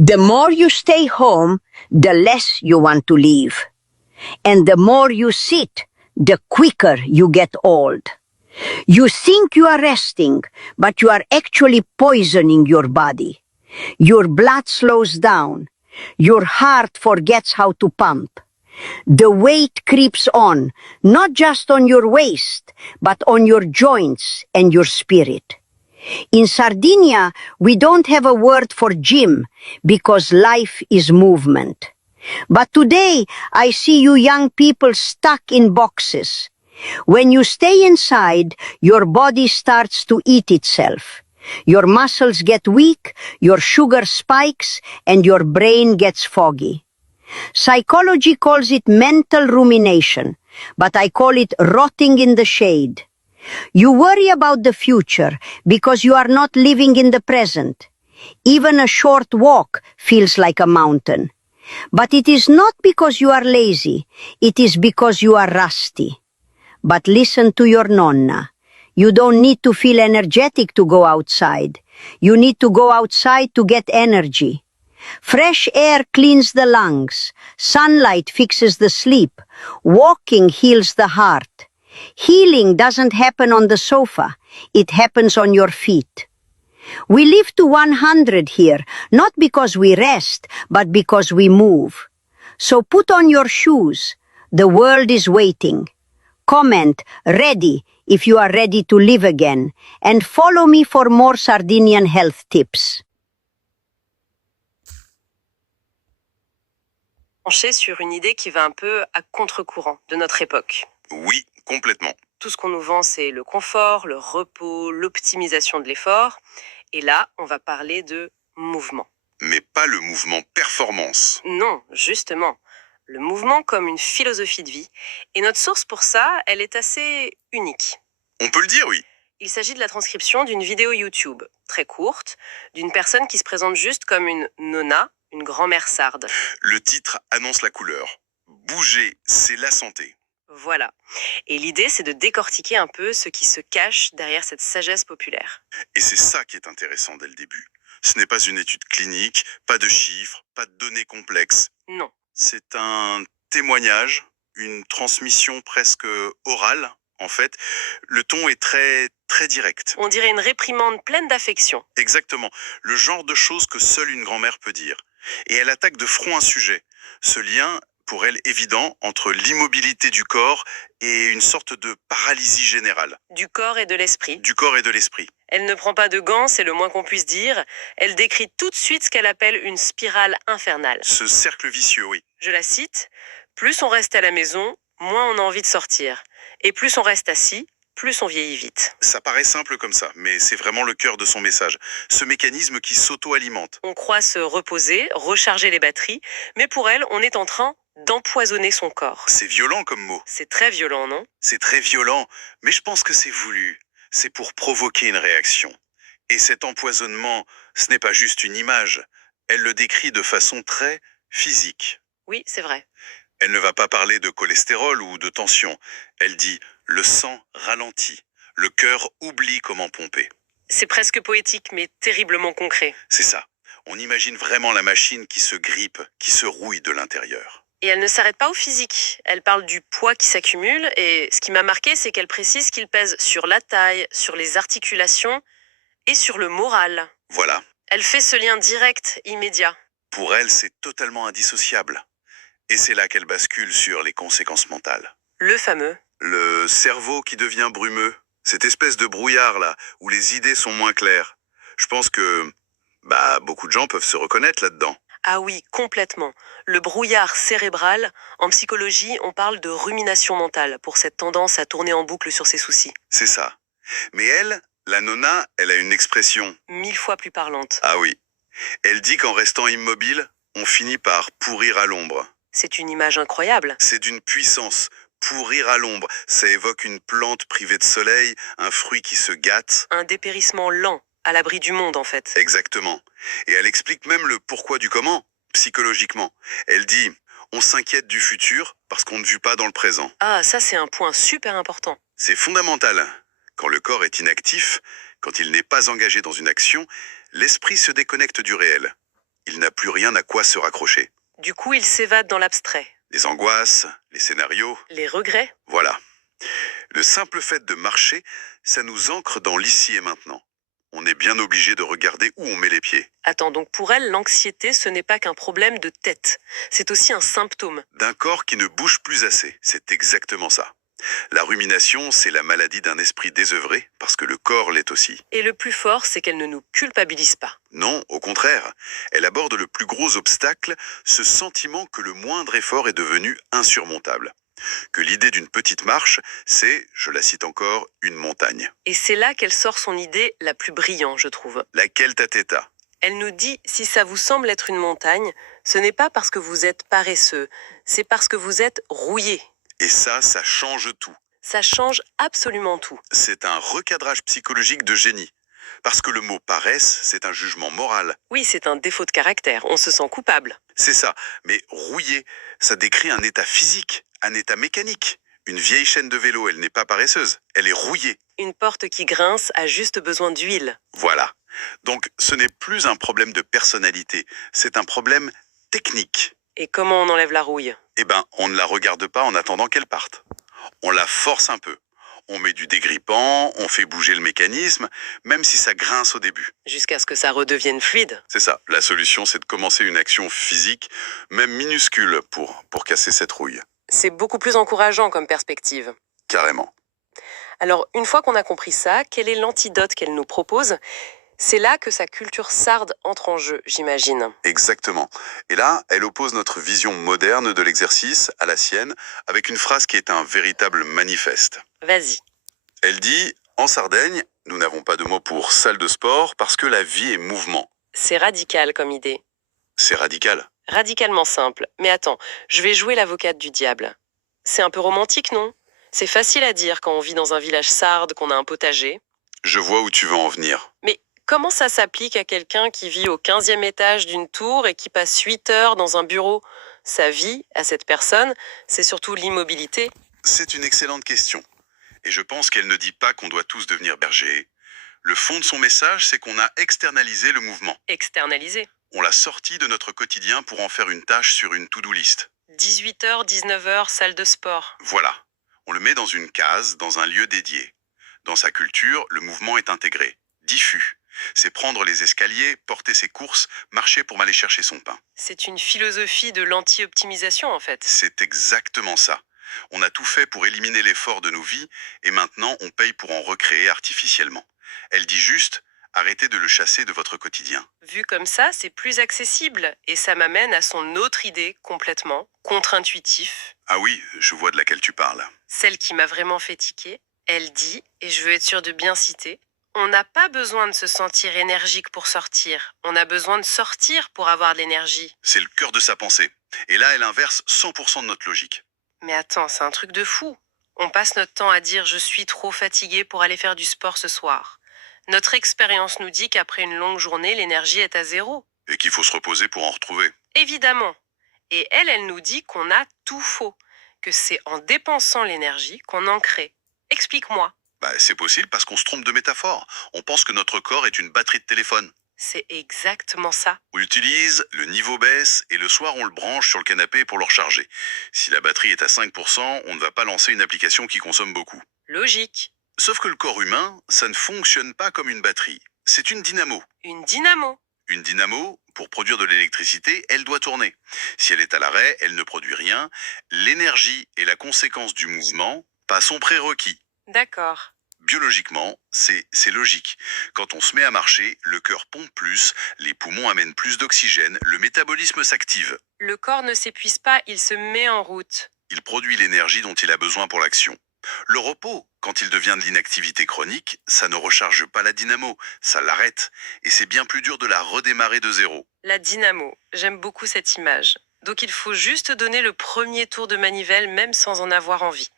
The more you stay home, the less you want to leave. And the more you sit, the quicker you get old. You think you are resting, but you are actually poisoning your body. Your blood slows down. Your heart forgets how to pump. The weight creeps on, not just on your waist, but on your joints and your spirit. In Sardinia, we don't have a word for gym because life is movement. But today, I see you young people stuck in boxes. When you stay inside, your body starts to eat itself. Your muscles get weak, your sugar spikes, and your brain gets foggy. Psychology calls it mental rumination, but I call it rotting in the shade. You worry about the future because you are not living in the present. Even a short walk feels like a mountain. But it is not because you are lazy, it is because you are rusty. But listen to your nonna. You don't need to feel energetic to go outside. You need to go outside to get energy. Fresh air cleans the lungs. Sunlight fixes the sleep. Walking heals the heart. Healing doesn't happen on the sofa. It happens on your feet. We live to 100 here, not because we rest, but because we move. So put on your shoes. The world is waiting. Comment ready if you are ready to live again, and follow me for more Sardinian health tips. Pencher sur une idée qui va un peu à contre-courant de notre époque. Oui, complètement. Tout ce qu'on nous vend, c'est le confort, le repos, l'optimisation de l'effort. Et là, on va parler de mouvement. Mais pas le mouvement performance. Non, justement. Le mouvement comme une philosophie de vie. Et notre source pour ça, elle est assez unique. On peut le dire, oui. Il s'agit de la transcription d'une vidéo YouTube, très courte, d'une personne qui se présente juste comme une nonna, une grand-mère sarde. Le titre annonce la couleur. Bouger, c'est la santé. Voilà. Et l'idée, c'est de décortiquer un peu ce qui se cache derrière cette sagesse populaire. Et c'est ça qui est intéressant dès le début. Ce n'est pas une étude clinique, pas de chiffres, pas de données complexes. Non. C'est un témoignage, une transmission presque orale. En fait, le ton est très direct. On dirait une réprimande pleine d'affection. Exactement. Le genre de choses que seule une grand-mère peut dire. Et elle attaque de front un sujet. Ce lien, pour elle, évident entre l'immobilité du corps et une sorte de paralysie générale. Du corps et de l'esprit. Du corps et de l'esprit. Elle ne prend pas de gants, c'est le moins qu'on puisse dire. Elle décrit tout de suite ce qu'elle appelle une spirale infernale. Ce cercle vicieux, oui. Je la cite. Plus on reste à la maison, moins on a envie de sortir. Et plus on reste assis, plus on vieillit vite. Ça paraît simple comme ça, mais c'est vraiment le cœur de son message. Ce mécanisme qui s'auto-alimente. On croit se reposer, recharger les batteries, mais pour elle, on est en train d'empoisonner son corps. C'est violent comme mot. C'est très violent, non? C'est très violent, mais je pense que c'est voulu. C'est pour provoquer une réaction. Et cet empoisonnement, ce n'est pas juste une image. Elle le décrit de façon très physique. Oui, c'est vrai. Elle ne va pas parler de cholestérol ou de tension. Elle dit « le sang ralentit, le cœur oublie comment pomper ». C'est presque poétique, mais terriblement concret. C'est ça. On imagine vraiment la machine qui se grippe, qui se rouille de l'intérieur. Et elle ne s'arrête pas au physique. Elle parle du poids qui s'accumule, et ce qui m'a marqué, c'est qu'elle précise qu'il pèse sur la taille, sur les articulations et sur le moral. Voilà. Elle fait ce lien direct, immédiat. Pour elle, c'est totalement indissociable. Et c'est là qu'elle bascule sur les conséquences mentales. Le fameux. Le cerveau qui devient brumeux. Cette espèce de brouillard-là, où les idées sont moins claires. Je pense que, beaucoup de gens peuvent se reconnaître là-dedans. Ah oui, complètement. Le brouillard cérébral, en psychologie, on parle de rumination mentale pour cette tendance à tourner en boucle sur ses soucis. C'est ça. Mais elle, la nonna, elle a une expression. 1000 fois plus parlante. Ah oui. Elle dit qu'en restant immobile, on finit par pourrir à l'ombre. C'est une image incroyable. C'est d'une puissance. Pourrir à l'ombre, ça évoque une plante privée de soleil, un fruit qui se gâte. Un dépérissement lent, à l'abri du monde en fait. Exactement. Et elle explique même le pourquoi du comment, psychologiquement. Elle dit, on s'inquiète du futur parce qu'on ne vit pas dans le présent. Ah, ça c'est un point super important. C'est fondamental. Quand le corps est inactif, quand il n'est pas engagé dans une action, l'esprit se déconnecte du réel. Il n'a plus rien à quoi se raccrocher. Du coup, il s'évade dans l'abstrait. Les angoisses, les scénarios, Les regrets? voilà. Le simple fait de marcher, ça nous ancre dans l'ici et maintenant. On est bien obligé de regarder où on met les pieds. Attends, donc pour elle, l'anxiété, ce n'est pas qu'un problème de tête. C'est aussi un symptôme. D'un corps qui ne bouge plus assez, c'est exactement ça. La rumination, c'est la maladie d'un esprit désœuvré, parce que le corps l'est aussi. Et le plus fort, c'est qu'elle ne nous culpabilise pas. Non, au contraire, elle aborde le plus gros obstacle, ce sentiment que le moindre effort est devenu insurmontable. Que l'idée d'une petite marche, c'est, je la cite encore, une montagne. Et c'est là qu'elle sort son idée la plus brillante, je trouve. Laquelle Tateta? Elle nous dit, si ça vous semble être une montagne, ce n'est pas parce que vous êtes paresseux, c'est parce que vous êtes rouillé. Et ça change tout. Ça change absolument tout. C'est un recadrage psychologique de génie. Parce que le mot paresse, c'est un jugement moral. Oui, c'est un défaut de caractère, on se sent coupable. C'est ça. Mais rouillé, ça décrit un état physique, un état mécanique. Une vieille chaîne de vélo, elle n'est pas paresseuse, elle est rouillée. Une porte qui grince a juste besoin d'huile. Voilà. Donc ce n'est plus un problème de personnalité, c'est un problème technique. Et comment on enlève la rouille? Eh ben, on ne la regarde pas en attendant qu'elle parte. On la force un peu. On met du dégrippant, on fait bouger le mécanisme, même si ça grince au début. Jusqu'à ce que ça redevienne fluide. C'est ça. La solution, c'est de commencer une action physique, même minuscule, pour casser cette rouille. C'est beaucoup plus encourageant comme perspective. Carrément. Alors, une fois qu'on a compris ça, quel est l'antidote qu'elle nous propose? C'est là que sa culture sarde entre en jeu, j'imagine. Exactement. Et là, elle oppose notre vision moderne de l'exercice à la sienne, avec une phrase qui est un véritable manifeste. Vas-y. Elle dit « En Sardaigne, nous n'avons pas de mot pour salle de sport parce que la vie est mouvement. C'est radical comme idée. » C'est radical. Radicalement simple. Mais attends, je vais jouer l'avocate du diable. C'est un peu romantique, non? C'est facile à dire quand on vit dans un village sarde, qu'on a un potager. Je vois où tu veux en venir. Mais comment ça s'applique à quelqu'un qui vit au 15e étage d'une tour et qui passe 8 heures dans un bureau? Sa vie, à cette personne, c'est surtout l'immobilité. C'est une excellente question. Et je pense qu'elle ne dit pas qu'on doit tous devenir bergers. Le fond de son message, c'est qu'on a externalisé le mouvement. Externalisé. On l'a sorti de notre quotidien pour en faire une tâche sur une to-do list. 18h, 19h, salle de sport. Voilà. On le met dans une case, dans un lieu dédié. Dans sa culture, le mouvement est intégré, diffus. C'est prendre les escaliers, porter ses courses, marcher pour m'aller chercher son pain. C'est une philosophie de l'anti-optimisation, en fait. C'est exactement ça. On a tout fait pour éliminer l'effort de nos vies et maintenant on paye pour en recréer artificiellement. Elle dit juste, arrêtez de le chasser de votre quotidien. Vu comme ça, c'est plus accessible. Et ça m'amène à son autre idée, complètement contre-intuitif. Ah oui, je vois de laquelle tu parles. Celle qui m'a vraiment fait tiquer. Elle dit, et je veux être sûre de bien citer, on n'a pas besoin de se sentir énergique pour sortir. On a besoin de sortir pour avoir de l'énergie. C'est le cœur de sa pensée. Et là, elle inverse 100% de notre logique. Mais attends, c'est un truc de fou. On passe notre temps à dire je suis trop fatigué pour aller faire du sport ce soir. Notre expérience nous dit qu'après une longue journée, l'énergie est à zéro. Et qu'il faut se reposer pour en retrouver. Évidemment. Et elle nous dit qu'on a tout faux. Que c'est en dépensant l'énergie qu'on en crée. Explique-moi. C'est possible parce qu'on se trompe de métaphore. On pense que notre corps est une batterie de téléphone. C'est exactement ça. On l'utilise, le niveau baisse, et le soir on le branche sur le canapé pour le recharger. Si la batterie est à 5%, on ne va pas lancer une application qui consomme beaucoup. Logique. Sauf que le corps humain, ça ne fonctionne pas comme une batterie. C'est une dynamo. Une dynamo. Une dynamo, pour produire de l'électricité, elle doit tourner. Si elle est à l'arrêt, elle ne produit rien. L'énergie est la conséquence du mouvement, pas son prérequis. D'accord. Biologiquement, c'est logique. Quand on se met à marcher, le cœur pompe plus, les poumons amènent plus d'oxygène, le métabolisme s'active. Le corps ne s'épuise pas, il se met en route. Il produit l'énergie dont il a besoin pour l'action. Le repos, quand il devient de l'inactivité chronique, ça ne recharge pas la dynamo, ça l'arrête. Et c'est bien plus dur de la redémarrer de zéro. La dynamo. J'aime beaucoup cette image. Donc il faut juste donner le premier tour de manivelle même sans en avoir envie.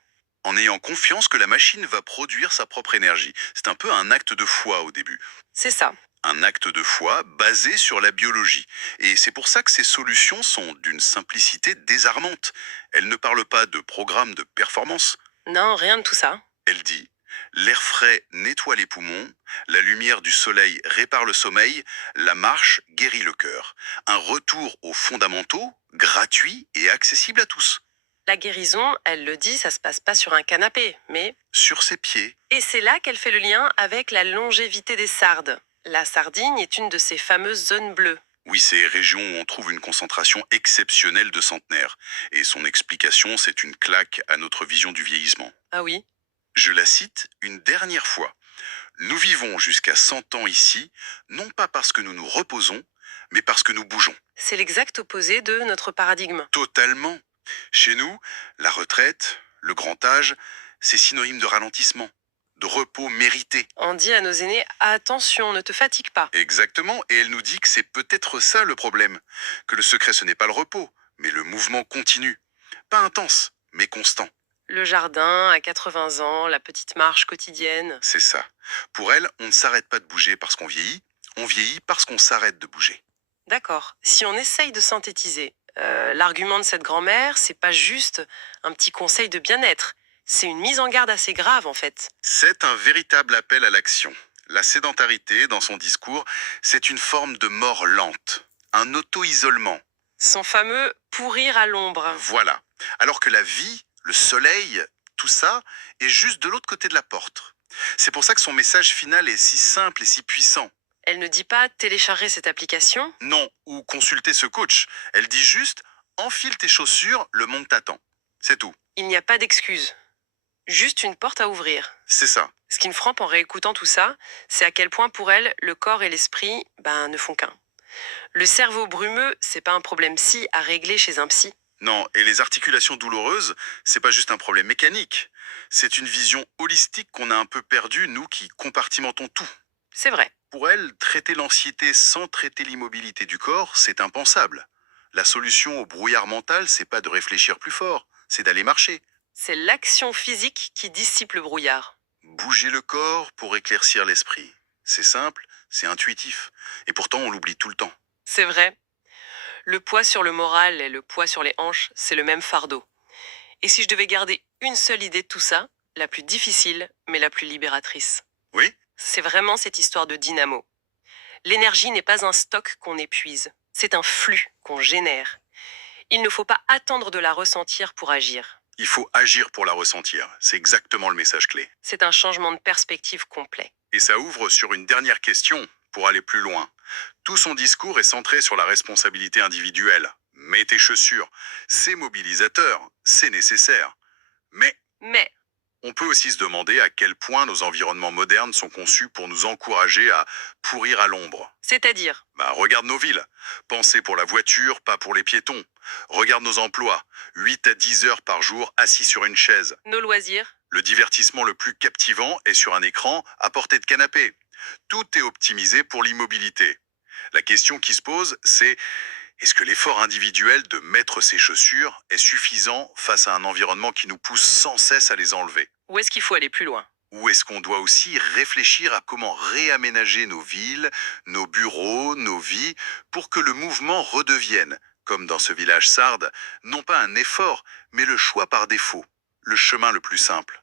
En ayant confiance que la machine va produire sa propre énergie. C'est un peu un acte de foi au début. C'est ça. Un acte de foi basé sur la biologie. Et c'est pour ça que ces solutions sont d'une simplicité désarmante. Elles ne parlent pas de programme de performance. Non, rien de tout ça. Elle dit L'air frais nettoie les poumons, la lumière du soleil répare le sommeil, la marche guérit le cœur. Un retour aux fondamentaux, gratuit et accessible à tous. La guérison, elle le dit, ça se passe pas sur un canapé, mais... Sur ses pieds, Et c'est là qu'elle fait le lien avec la longévité des sardes. La Sardaigne est une de ces fameuses zones bleues. oui, ces régions où on trouve une concentration exceptionnelle de centenaires. Et son explication, c'est une claque à notre vision du vieillissement. Ah oui? Je la cite une dernière fois. Nous vivons jusqu'à 100 ans ici, non pas parce que nous nous reposons, mais parce que nous bougeons. C'est l'exact opposé de notre paradigme. Totalement. Chez nous, la retraite, le grand âge, c'est synonyme de ralentissement, de repos mérité. On dit à nos aînés, attention, ne te fatigue pas. Exactement, et elle nous dit que c'est peut-être ça le problème, que le secret ce n'est pas le repos, mais le mouvement continu. Pas intense, mais constant. Le jardin, à 80 ans, la petite marche quotidienne. C'est ça. Pour elle, on ne s'arrête pas de bouger parce qu'on vieillit, on vieillit parce qu'on s'arrête de bouger. D'accord. Si on essaye de synthétiser, l'argument de cette grand-mère, c'est pas juste un petit conseil de bien-être. C'est une mise en garde assez grave, en fait. C'est un véritable appel à l'action. La sédentarité, dans son discours, c'est une forme de mort lente, un auto-isolement. Son fameux pourrir à l'ombre. Voilà. Alors que la vie, le soleil, tout ça, est juste de l'autre côté de la porte. C'est pour ça que son message final est si simple et si puissant. Elle ne dit pas télécharger cette application. Non, ou consulter ce coach. Elle dit juste, enfile tes chaussures, le monde t'attend. C'est tout. Il n'y a pas d'excuse. Juste une porte à ouvrir. C'est ça. Ce qui me frappe en réécoutant tout ça, c'est à quel point pour elle, le corps et l'esprit, ne font qu'un. Le cerveau brumeux, c'est pas un problème psy à régler chez un psy. Non, et les articulations douloureuses, c'est pas juste un problème mécanique. C'est une vision holistique qu'on a un peu perdue, nous qui compartimentons tout. C'est vrai. Pour elle, traiter l'anxiété sans traiter l'immobilité du corps, c'est impensable. La solution au brouillard mental, c'est pas de réfléchir plus fort, c'est d'aller marcher. C'est l'action physique qui dissipe le brouillard. Bouger le corps pour éclaircir l'esprit. C'est simple, c'est intuitif. Et pourtant, on l'oublie tout le temps. C'est vrai. Le poids sur le moral et le poids sur les hanches, c'est le même fardeau. Et si je devais garder une seule idée de tout ça, la plus difficile, mais la plus libératrice, Oui? c'est vraiment cette histoire de dynamo. L'énergie n'est pas un stock qu'on épuise, c'est un flux qu'on génère. Il ne faut pas attendre de la ressentir pour agir. Il faut agir pour la ressentir. C'est exactement le message clé. C'est un changement de perspective complet. Et ça ouvre sur une dernière question, pour aller plus loin. Tout son discours est centré sur la responsabilité individuelle. Mets tes chaussures. C'est mobilisateur, c'est nécessaire. Mais Mais, on peut aussi se demander à quel point nos environnements modernes sont conçus pour nous encourager à pourrir à l'ombre. c'est-à-dire, Regarde nos villes. Pensez pour la voiture, pas pour les piétons. Regarde nos emplois. 8 à 10 heures par jour assis sur une chaise. nos loisirs, Le divertissement le plus captivant est sur un écran à portée de canapé. Tout est optimisé pour l'immobilité. La question qui se pose, c'est est-ce que l'effort individuel de mettre ses chaussures est suffisant face à un environnement qui nous pousse sans cesse à les enlever? où est-ce qu'il faut aller plus loin? Ou est-ce qu'on doit aussi réfléchir à comment réaménager nos villes, nos bureaux, nos vies, pour que le mouvement redevienne, comme dans ce village sarde, non pas un effort, mais le choix par défaut, le chemin le plus simple?